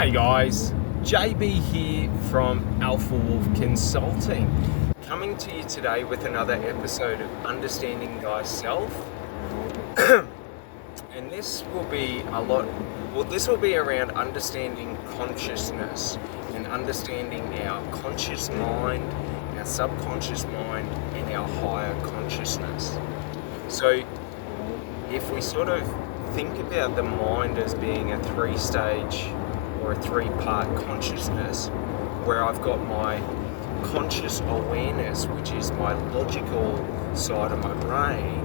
Hey guys, JB here from Alpha Wolf Consulting, coming to you today with another episode of Understanding Thyself. And this will be this will be around understanding consciousness and understanding our conscious mind, our subconscious mind, and our higher consciousness. So if we sort of think about the mind as being a three-stage or a three-part consciousness, where I've got my conscious awareness, which is my logical side of my brain,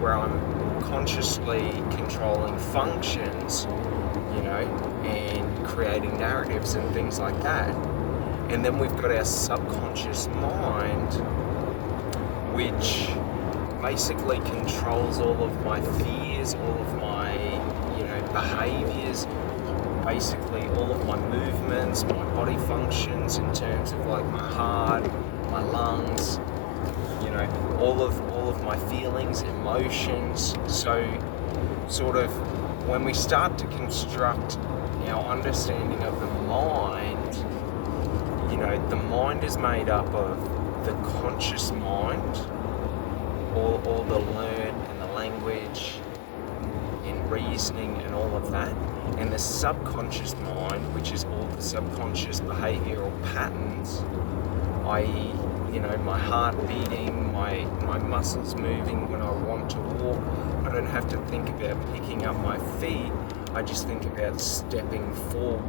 where I'm consciously controlling functions, and creating narratives and things like that. And then we've got our subconscious mind, which basically controls all of my fears, all of my, behaviors, basically all of my movements, my body functions in terms of like my heart, my lungs, all of my feelings, emotions. So sort of when we start to construct our understanding of the mind, the mind is made up of the conscious mind, all the learn and the language and reasoning and all of that, and the subconscious mind, which is all the subconscious behavioral patterns, i.e., my heart beating, my muscles moving when I want to walk. I don't have to think about picking up my feet, I just think about stepping forward.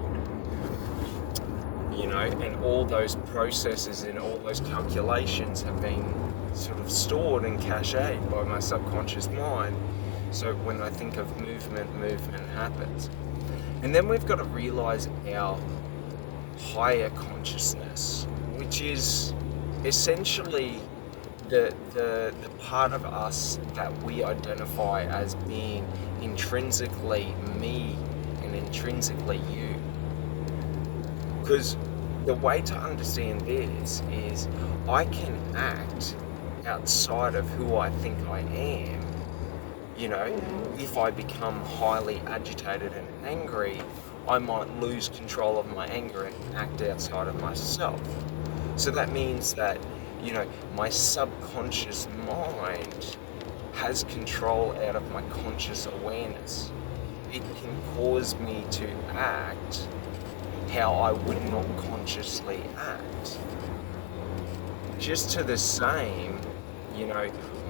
And all those processes and all those calculations have been sort of stored and cached by my subconscious mind. So when I think of movement happens. And then we've got to realize our higher consciousness, which is essentially the part of us that we identify as being intrinsically me and intrinsically you. Because the way to understand this is I can act outside of who I think I am. If I become highly agitated and angry, I might lose control of my anger and act outside of myself. So that means that, my subconscious mind has control out of my conscious awareness. It can cause me to act how I would not consciously act. Just to the same,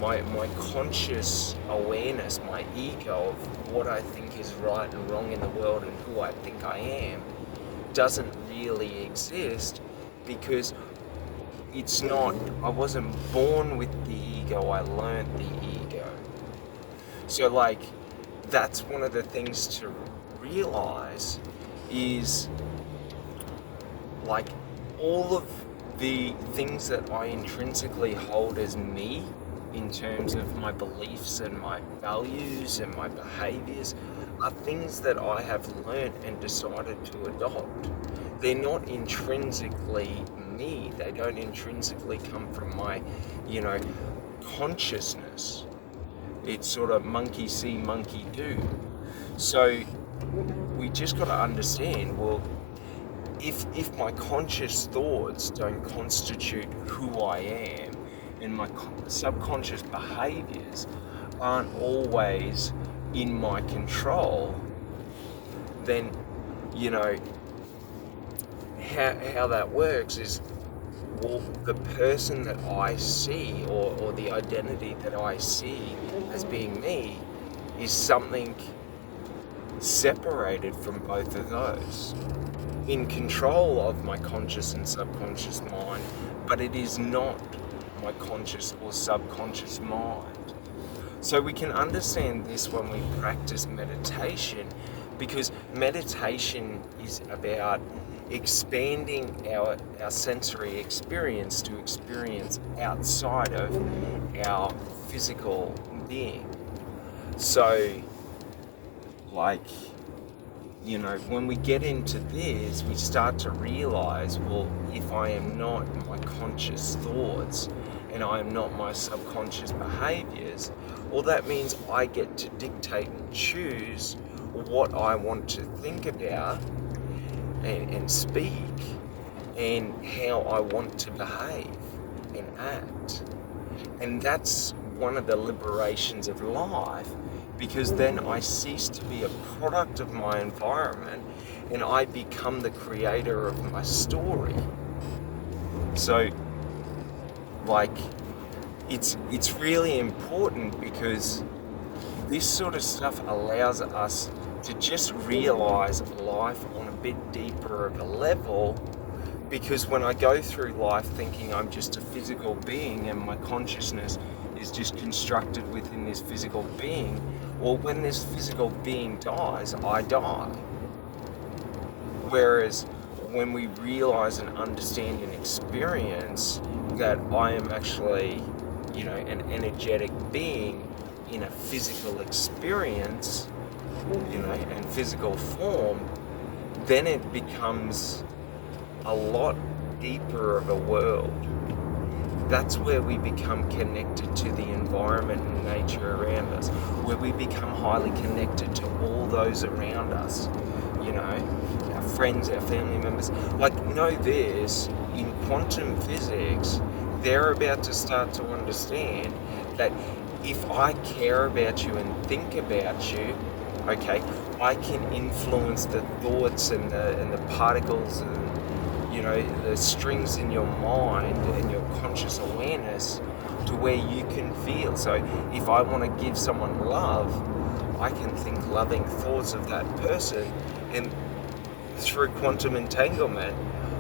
my conscious awareness, my ego of what I think is right and wrong in the world and who I think I am, doesn't really exist because I wasn't born with the ego, I learned the ego. So that's one of the things to realize is all of the things that I intrinsically hold as me in terms of my beliefs and my values and my behaviors are things that I have learned and decided to adopt. They're not intrinsically me. They don't intrinsically come from my, consciousness. It's sort of monkey see, monkey do. So we just got to understand, well, if my conscious thoughts don't constitute who I am and my subconscious behaviors aren't always in my control, then, how that works is, well, the person that I see or the identity that I see as being me is something separated from both of those, in control of my conscious and subconscious mind, but it is not my conscious or subconscious mind. So we can understand this when we practice meditation, because meditation is about expanding our sensory experience to experience outside of our physical being. So when we get into this, we start to realize, well, if I am not my conscious thoughts and I am not my subconscious behaviors, well, that means I get to dictate and choose what I want to think about and speak, and how I want to behave and act. And that's one of the liberations of life, because then I cease to be a product of my environment and I become the creator of my story. So, like, it's really important, because this sort of stuff allows us to just realize life on a bit deeper of a level. Because when I go through life thinking I'm just a physical being and my consciousness is just constructed within this physical being, well, when this physical being dies, I die. Whereas when we realize and understand and experience that I am actually, an energetic being in a physical experience, and physical form, then it becomes a lot deeper of a world. That's where we become connected to the environment and nature around us, where we become highly connected to all those around us, our friends, our family members. Like, know this, in quantum physics, they're about to start to understand that if I care about you and think about you, okay, I can influence the thoughts and the particles and the strings in your mind and your conscious awareness to where you can feel. So if I want to give someone love, I can think loving thoughts of that person, and through quantum entanglement,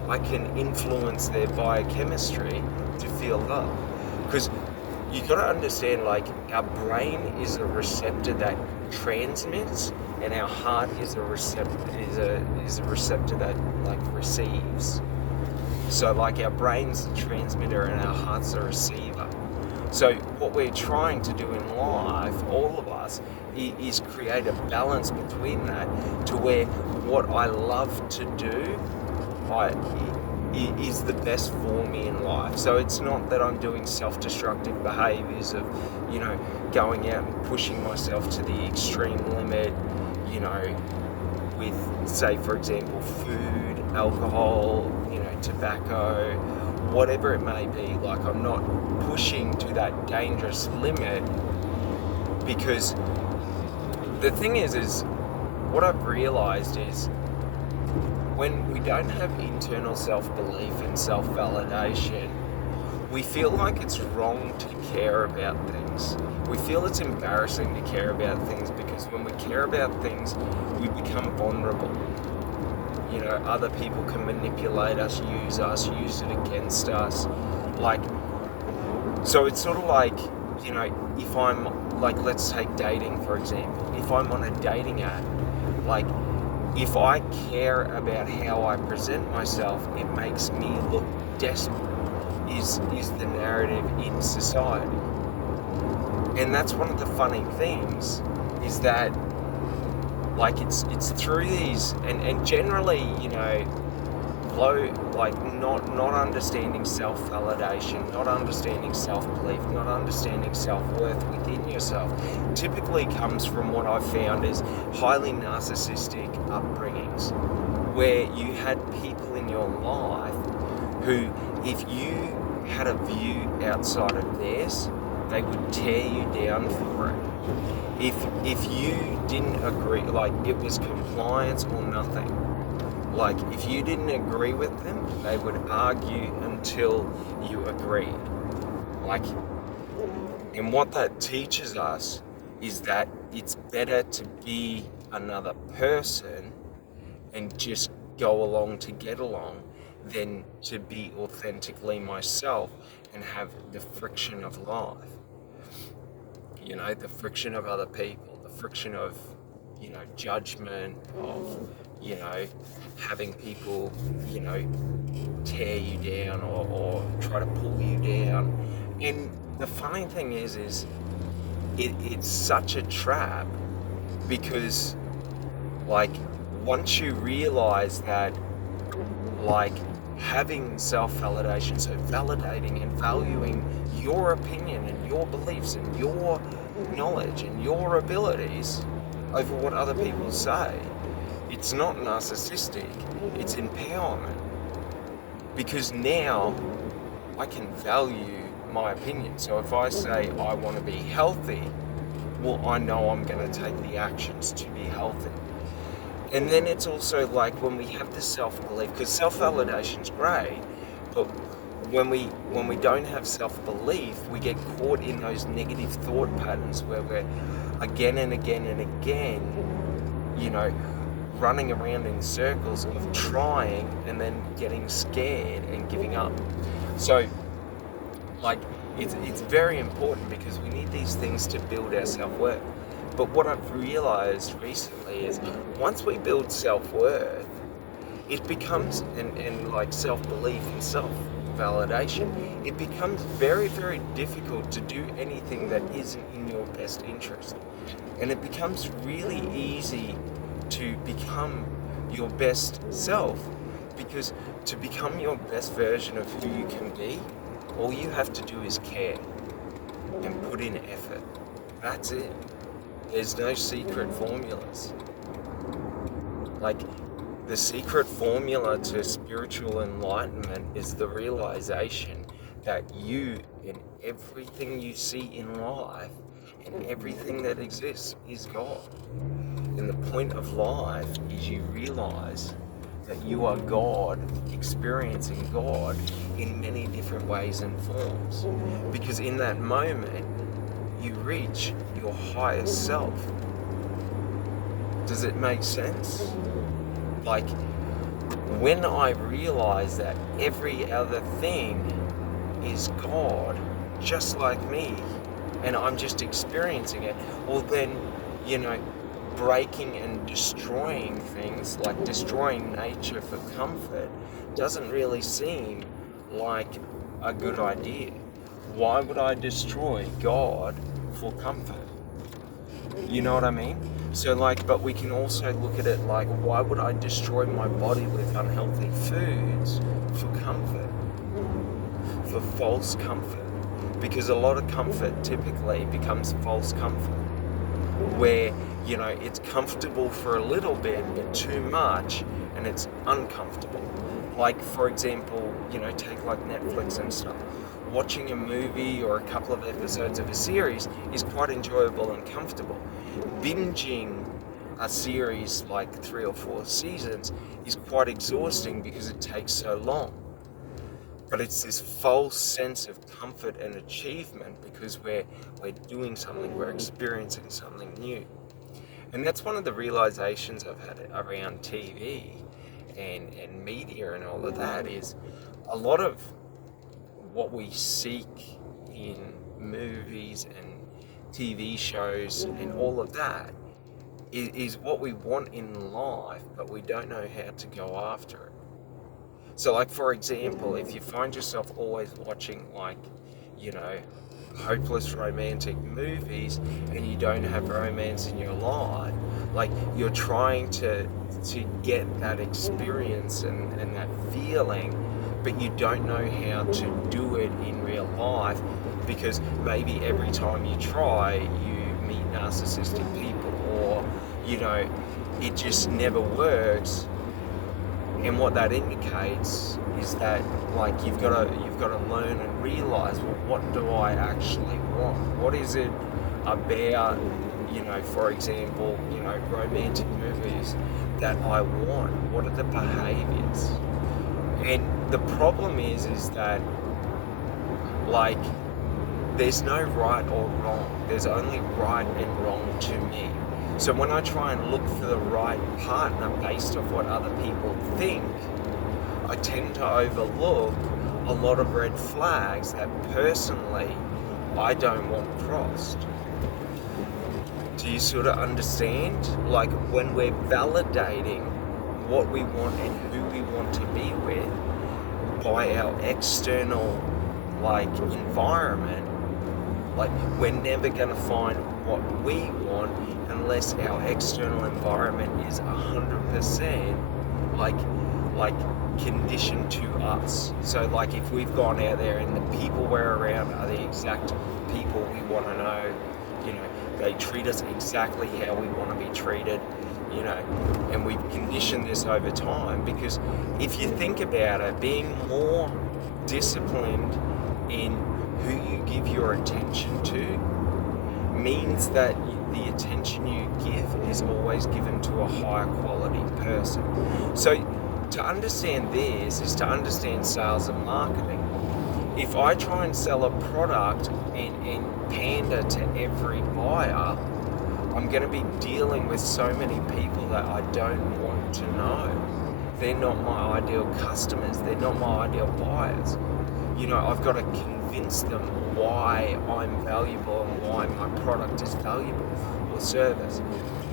I can influence their biochemistry to feel love. Because you got to understand, like, our brain is a receptor that transmits, and our heart is a receptor that, like, receives. So, like, our brain's the transmitter and our heart's the receiver. So what we're trying to do in life, all of us, is create a balance between that, to where what I love to do is the best for me in life. So it's not that I'm doing self-destructive behaviors of, going out and pushing myself to the extreme limit, with, say, for example, food, alcohol, tobacco, whatever it may be. Like, I'm not pushing to that dangerous limit, because the thing is what I've realized is, when we don't have internal self-belief and self-validation, we feel like it's wrong to care about things. We feel it's embarrassing to care about things, because when we care about things, we become vulnerable. Other people can manipulate us, use it against us. Like, so it's sort of like, if I'm, like, let's take dating, for example. If I'm on a dating app, like, if I care about how I present myself, it makes me look desperate, is the narrative in society. And that's one of the funny things, is that, like, it's through these, and generally, low, like, not understanding self-validation, not understanding self-belief, not understanding self-worth within yourself, typically comes from what I've found is highly narcissistic upbringings, where you had people in your life who, if you had a view outside of theirs, they would tear you down for it. If you didn't agree, like, it was compliance or nothing. Like, if you didn't agree with them, they would argue until you agreed. Like, and what that teaches us is that it's better to be another person and just go along to get along, than to be authentically myself and have the friction of life. The friction of other people, the friction of, judgment, of, having people, tear you down or try to pull you down. And the funny thing is it's such a trap, because, like, once you realize that, like, having self-validation, so validating and valuing your opinion and your beliefs and your knowledge and your abilities over what other people say, it's not narcissistic, it's empowerment. Because now I can value my opinion. So if I say I want to be healthy, well, I know I'm going to take the actions to be healthy. And then it's also like when we have the self-belief, because self-validation's great, but when we don't have self-belief, we get caught in those negative thought patterns where we're again and again and again, running around in circles of trying and then getting scared and giving up. So, like, it's very important because we need these things to build our self-worth. But what I've realized recently is once we build self-worth, it becomes, and like self-belief and self-validation, it becomes very, very difficult to do anything that isn't in your best interest. And it becomes really easy to become your best self, because to become your best version of who you can be, all you have to do is care and put in effort. That's it. There's no secret formulas. Like, the secret formula to spiritual enlightenment is the realization that you and everything you see in life and everything that exists is God. And the point of life is you realize that you are God, experiencing God in many different ways and forms. Because in that moment, you reach your highest self. Does it make sense? Like, when I realize that every other thing is God, just like me, and I'm just experiencing it, well then, breaking and destroying things, like destroying nature for comfort, doesn't really seem like a good idea. Why would I destroy God for comfort? You know what I mean? So but we can also look at it like, why would I destroy my body with unhealthy foods for comfort? For false comfort. Because a lot of comfort typically becomes false comfort, where it's comfortable for a little bit, but too much, and it's uncomfortable. Like, for example, take like Netflix and stuff. Watching a movie or a couple of episodes of a series is quite enjoyable and comfortable. Binging a series like 3 or 4 seasons is quite exhausting because it takes so long. But it's this false sense of comfort and achievement because we're doing something, we're experiencing something new. And that's one of the realizations I've had around TV and media and all of that, is a lot of what we seek in movies and TV shows and all of that is what we want in life, but we don't know how to go after it. So, like, for example, if you find yourself always watching, hopeless romantic movies and you don't have romance in your life, like, you're trying to get that experience and that feeling, but you don't know how to do it in real life because maybe every time you try, you meet narcissistic people, or, it just never works. And what that indicates is that, like, you've got to learn and realize, well, what do I actually want? What is it about, for example, romantic movies that I want? What are the behaviors? And the problem is that, like, there's no right or wrong. There's only right and wrong to me. So when I try and look for the right partner based off what other people think, I tend to overlook a lot of red flags that personally I don't want crossed. Do you sort of understand? Like, when we're validating what we want and who we want to be with by our external, environment, we're never going to find what we want unless our external environment is 100% conditioned to us. So, if we've gone out there and the people we're around are the exact people we want to know, they treat us exactly how we want to be treated, you know, and we've conditioned this over time, because if you think about it, being more disciplined in who you give your attention to means that the attention you give is always given to a higher quality person. So to understand this is to understand sales and marketing. If I try and sell a product and pander to every buyer, I'm going to be dealing with so many people that I don't want to know. They're not my ideal customers. They're not my ideal buyers. You know, I've got to convince them why I'm valuable and why my product is valuable or service.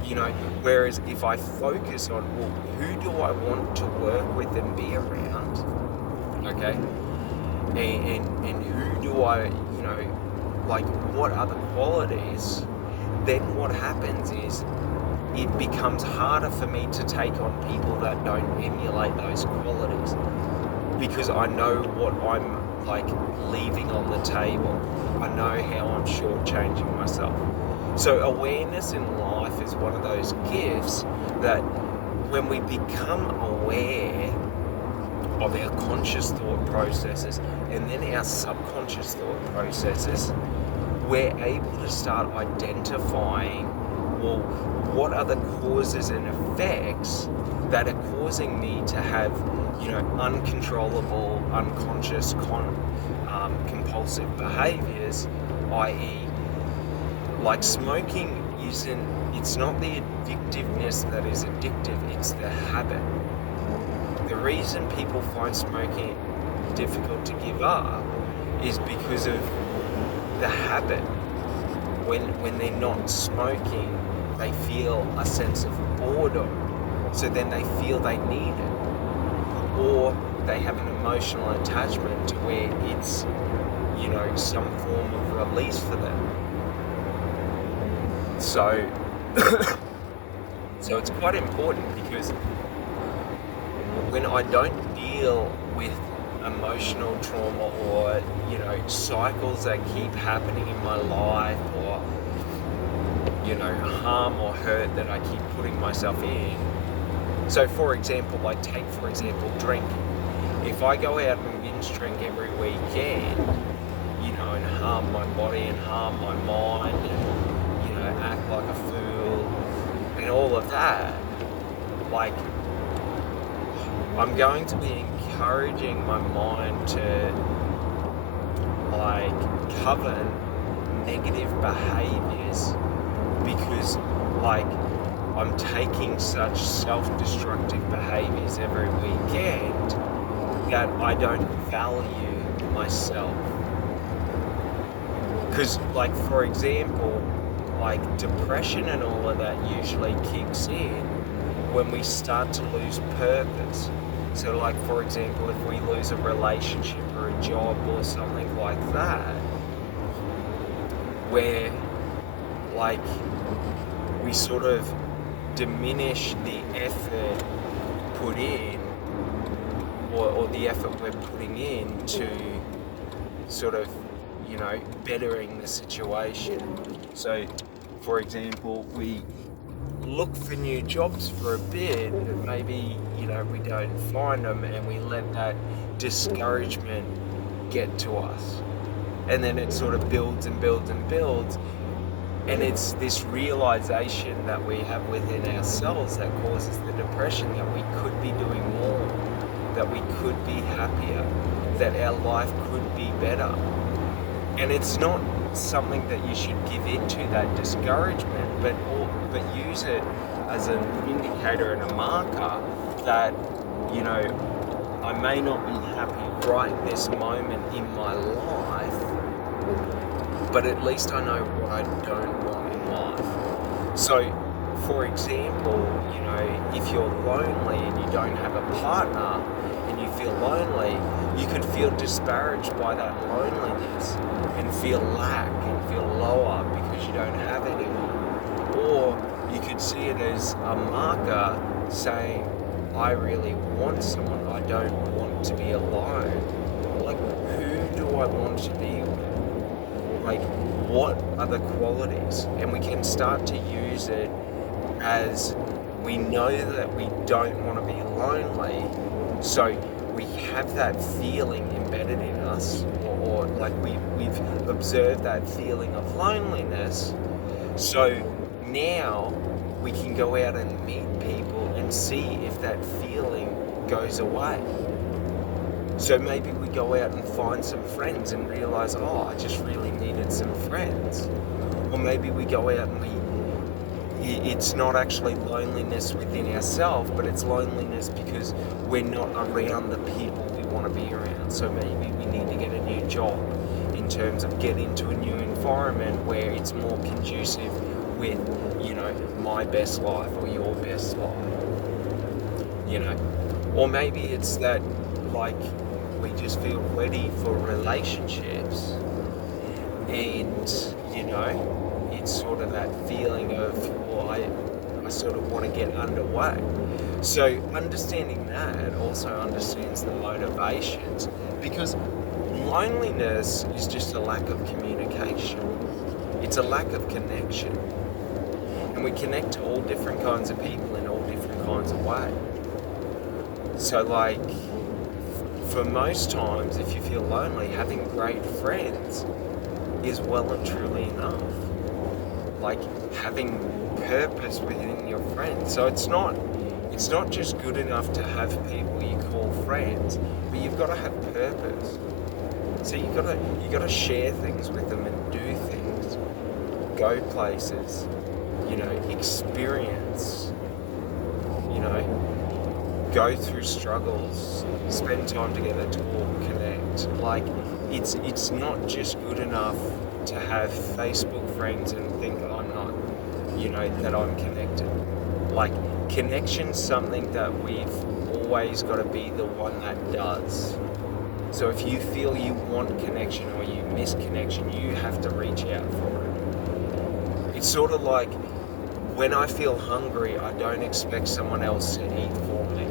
You know, whereas if I focus on, well, who do I want to work with and be around, okay, and who do I, you know, like, what are the qualities, then what happens is it becomes harder for me to take on people that don't emulate those qualities, because I know what I'm like leaving on the table. I know how I'm shortchanging myself. So awareness in life is one of those gifts that when we become aware of our conscious thought processes and then our subconscious thought processes, we're able to start identifying, well, what are the causes and effects that are causing me to have, you know, uncontrollable, unconscious, compulsive behaviors, i.e., like smoking it's not the addictiveness that is addictive, it's the habit. The reason people find smoking difficult to give up is because of the habit. When they're not smoking, they feel a sense of boredom, so then they feel they need it, or they have an emotional attachment to where it's, you know, some form of release for them. So so it's quite important, because when I don't deal with emotional trauma or, you know, cycles that keep happening in my life, or, you know, harm or hurt that I keep putting myself in. So for example, drinking. If I go out and binge drink every weekend, you know, and harm my body and harm my mind and, you know, act like a fool and all of that, like, I'm going to be encouraging my mind to, like, cover negative behaviors, because, like, I'm taking such self-destructive behaviors every weekend that I don't value myself. Because, like, for example, like, depression and all of that usually kicks in when we start to lose purpose. So, like, for example, if we lose a relationship or a job or something like that, where, like, we sort of diminish the effort put in, or the effort we're putting in to sort of, you know, bettering the situation. So, for example, we look for new jobs for a bit, and maybe, you know, we don't find them, and we let that discouragement get to us. And then it sort of builds and builds and builds. And it's this realization that we have within ourselves that causes the depression, that we could be doing more, that we could be happier, that our life could be better. And it's not something that you should give into, that discouragement, but use it as an indicator and a marker that, you know, I may not be happy right this moment in my life, but at least I know what I don't want in life. So, for example, you know, if you're lonely and you don't have a partner and you feel lonely, you could feel disparaged by that loneliness and feel lack and feel lower because you don't have anyone. Or you could see it as a marker saying, I really want someone, I don't want to be alone. Like, who do I want to be with? Like, what are the qualities? And we can start to use it as we know that we don't want to be lonely, so we have that feeling embedded in us, or like we've observed that feeling of loneliness. So now we can go out and meet people and see if that feeling goes away. So maybe we go out and find some friends and realize, oh, I just really needed some friends. Or maybe we go out and it's not actually loneliness within ourselves, but it's loneliness because we're not around the people we want to be around. So maybe we need to get a new job, in terms of get into a new environment where it's more conducive with, my best life or your best life, Or maybe it's that, like, we just feel ready for relationships, and, it's sort of that feeling of, well, I sort of want to get underway. So understanding that also understands the motivations, because loneliness is just a lack of communication. It's a lack of connection. And we connect to all different kinds of people in all different kinds of ways. So, like, for most times, if you feel lonely, having great friends is well and truly enough. Like, having purpose within your friends. So it's not just good enough to have people you call friends, but you've got to have purpose. So you got to share things with them and do things, go places, experience, go through struggles, spend time together, talk, connect. Like, it's not just good enough to have Facebook friends and think I'm not, that I'm connected. Like, connection's something that we've always got to be the one that does. So if you feel you want connection or you miss connection, you have to reach out for it. It's sort of like, when I feel hungry, I don't expect someone else to eat for me,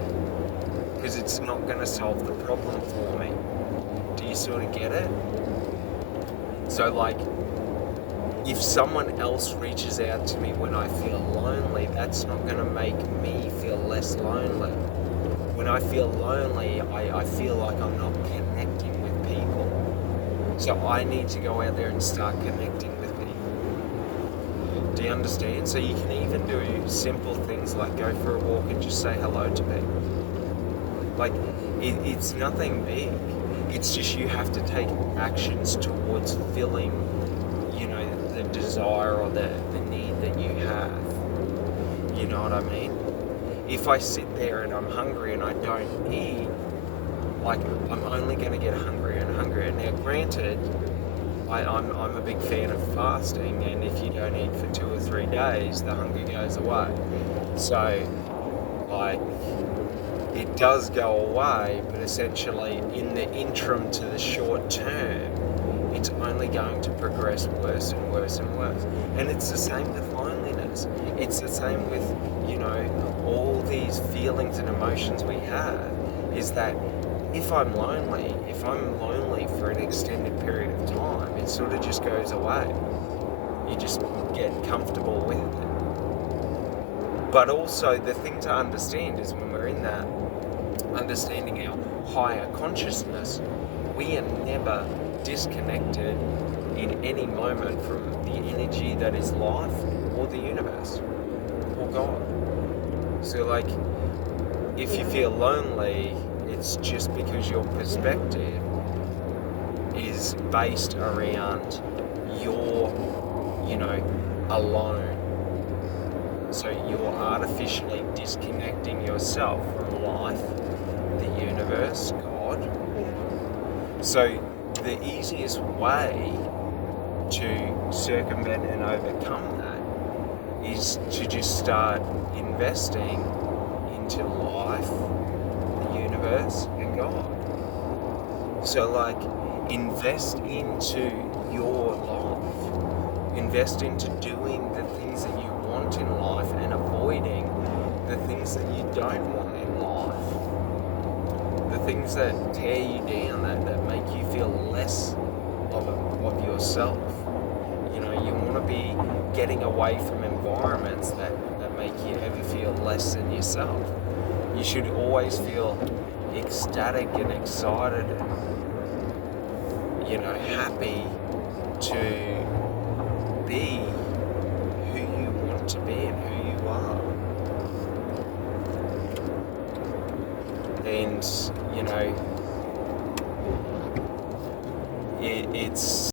because it's not going to solve the problem for me. Do you sort of get it? So, like, if someone else reaches out to me when I feel lonely, that's not going to make me feel less lonely. When I feel lonely, I feel like I'm not connecting with people. So I need to go out there and start connecting with people. Do you understand? So you can even do simple things like go for a walk and just say hello to people. Like, it's nothing big. It's just you have to take actions towards filling, the desire or the need that you have. You know what I mean? If I sit there and I'm hungry and I don't eat, like, I'm only going to get hungrier and hungrier. Now, granted, I'm a big fan of fasting, and if you don't eat for 2 or 3 days, the hunger goes away. So, like, it does go away, but essentially in the interim to the short term, it's only going to progress worse and worse and worse. And it's the same with loneliness. It's the same with, all these feelings and emotions we have, is that if I'm lonely for an extended period of time, it sort of just goes away. You just get comfortable with it. But also, the thing to understand is when we're in that, understanding our higher consciousness, we are never disconnected in any moment from the energy that is life or the universe or God. So, like, if you feel lonely, it's just because your perspective is based around you're, alone. So you're artificially disconnecting yourself from life, the universe, God. So the easiest way to circumvent and overcome that is to just start investing into life, the universe, and God. So, like, invest into your life. Invest into doing the things that you want in life and avoiding the things that you don't want in life. The things that tear you down, that make you feel less of yourself. You want to be getting away from environments that make you ever feel less than yourself. You should always feel ecstatic and excited and, happy to be who you want to be and who you are. And, it's